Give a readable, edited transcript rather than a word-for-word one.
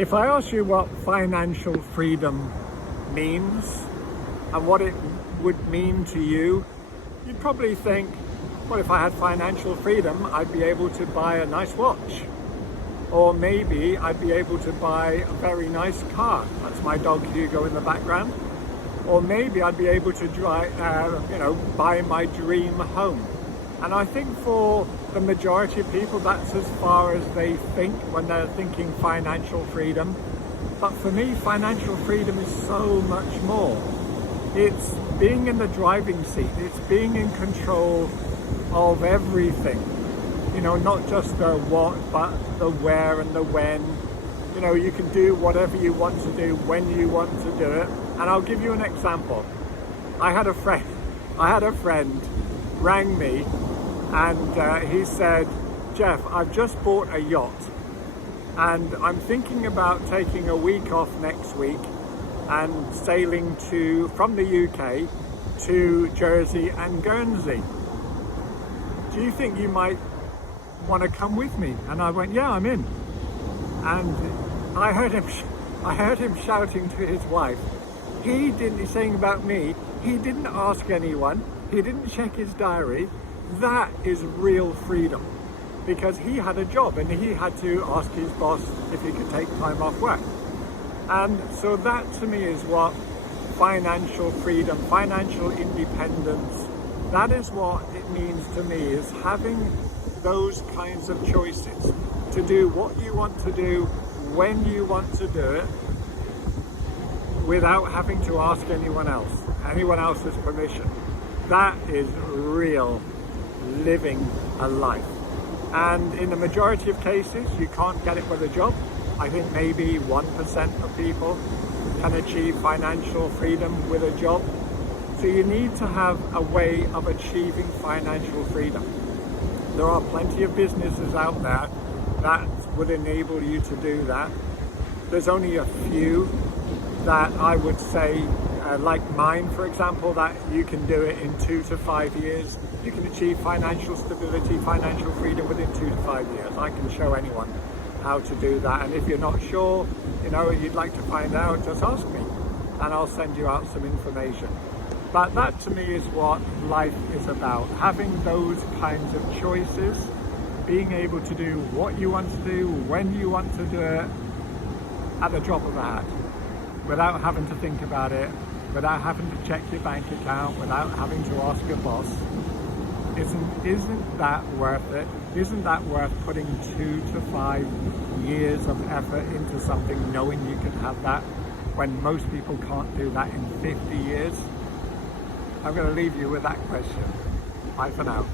If I ask you what financial freedom means and what it would mean to you, you'd probably think, well, if I had financial freedom, I'd be able to buy a nice watch. Or maybe I'd be able to buy a very nice car. That's my dog Hugo in the background. Or maybe I'd be able to buy my dream home. And I think for the majority of people, that's as far as they think when they're thinking financial freedom. But for me, financial freedom is so much more. It's being in the driving seat. It's being in control of everything. You know, not just the what, but the where and the when. You know, you can do whatever you want to do when you want to do it. And I'll give you an example. I had a friend rang me and he said, Jeff, I've just bought a yacht and I'm thinking about taking a week off next week and sailing from the UK to Jersey and Guernsey. Do you think you might want to come with me? And I went, yeah, I'm in. And I heard him shouting to his wife. He's saying about me, he didn't ask anyone, he didn't check his diary. That is real freedom, because he had a job and he had to ask his boss if he could take time off work. And so that to me is what financial freedom, financial independence, that is what it means to me, is having those kinds of choices to do what you want to do when you want to do it, without having to ask anyone else's permission. That is real living a life. And in the majority of cases, you can't get it with a job. I think maybe 1% of people can achieve financial freedom with a job. So you need to have a way of achieving financial freedom. There are plenty of businesses out there that would enable you to do that. There's only a few that I would say, like mine, for example, that you can do it in 2 to 5 years. You can achieve financial stability, financial freedom within 2 to 5 years. I can show anyone how to do that. And if you're not sure, you'd like to find out, just ask me and I'll send you out some information. But that to me is what life is about. Having those kinds of choices, being able to do what you want to do, when you want to do it, at the drop of a hat, without having to think about it, without having to check your bank account, without having to ask your boss. Isn't that worth it? Isn't that worth putting 2 to 5 years of effort into something, knowing you can have that, when most people can't do that in 50 years? I'm going to leave you with that question. Bye for now.